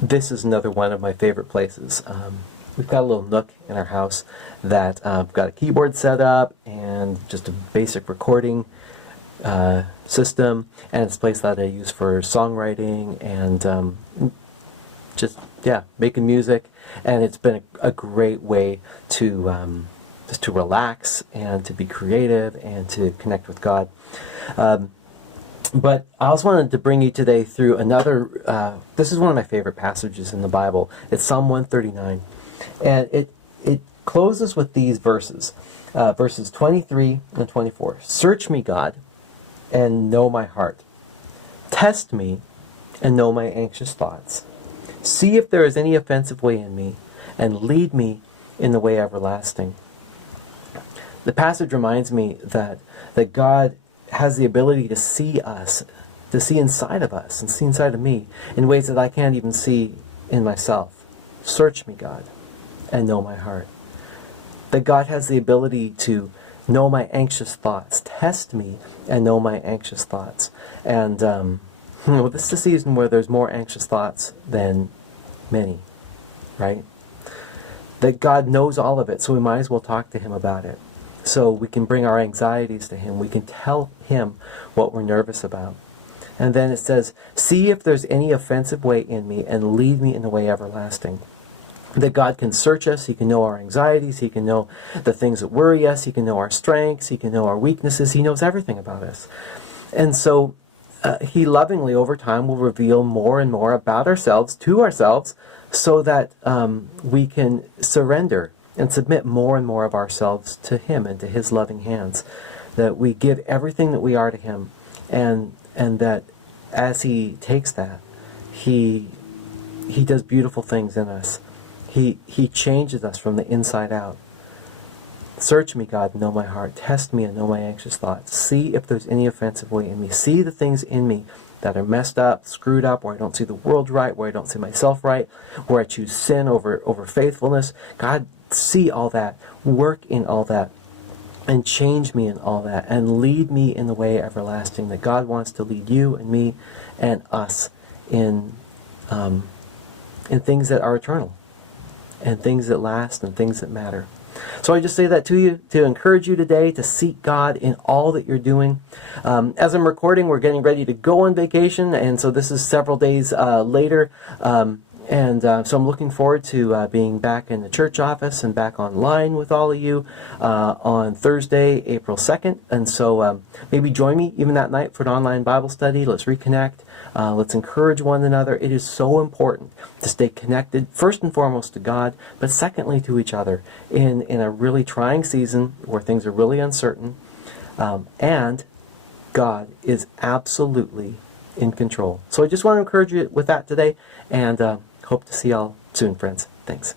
this is another one of my favorite places. We've got a little nook in our house that I've got a keyboard set up and just a basic recording system, and it's a place that I use for songwriting and making music. And it's been a great way to just to relax and to be creative and to connect with God. But I also wanted to bring you today through another, this is one of my favorite passages in the Bible. It's Psalm 139. And it closes with these verses, verses 23 and 24. Search me, God, and know my heart. Test me and know my anxious thoughts. See if there is any offensive way in me, and lead me in the way everlasting. The passage reminds me that God has the ability to see us, to see inside of us and see inside of me in ways that I can't even see in myself. Search me, God, and know my heart. That God has the ability to know my anxious thoughts. Test me and know my anxious thoughts. And this is a season where there's more anxious thoughts than many, right? That God knows all of it, so we might as well talk to Him about it. So we can bring our anxieties to Him. We can tell Him what we're nervous about. And then it says, see if there's any offensive way in me and lead me in the way everlasting. That God can search us. He can know our anxieties. He can know the things that worry us. He can know our strengths. He can know our weaknesses. He knows everything about us. And so He lovingly over time will reveal more and more about ourselves to ourselves so that we can surrender and submit more and more of ourselves to Him and to His loving hands. That we give everything that we are to Him, and that as He takes that, He does beautiful things in us. He changes us from the inside out. Search me, God, and know my heart. Test me and know my anxious thoughts. See if there's any offensive way in me. See the things in me that are messed up, screwed up, where I don't see the world right, where I don't see myself right, where I choose sin over faithfulness. God, see all that, work in all that, and change me in all that, and lead me in the way everlasting. That God wants to lead you and me and us in things that are eternal, and things that last, and things that matter. So I just say that to you, to encourage you today to seek God in all that you're doing. As I'm recording, we're getting ready to go on vacation, and so this is several days later. So I'm looking forward to being back in the church office and back online with all of you on Thursday, April 2nd. And so maybe join me even that night for an online Bible study. Let's reconnect. Let's encourage one another. It is so important to stay connected, first and foremost to God, but secondly to each other in a really trying season where things are really uncertain. And God is absolutely in control. So I just want to encourage you with that today, and hope to see y'all soon, friends. Thanks.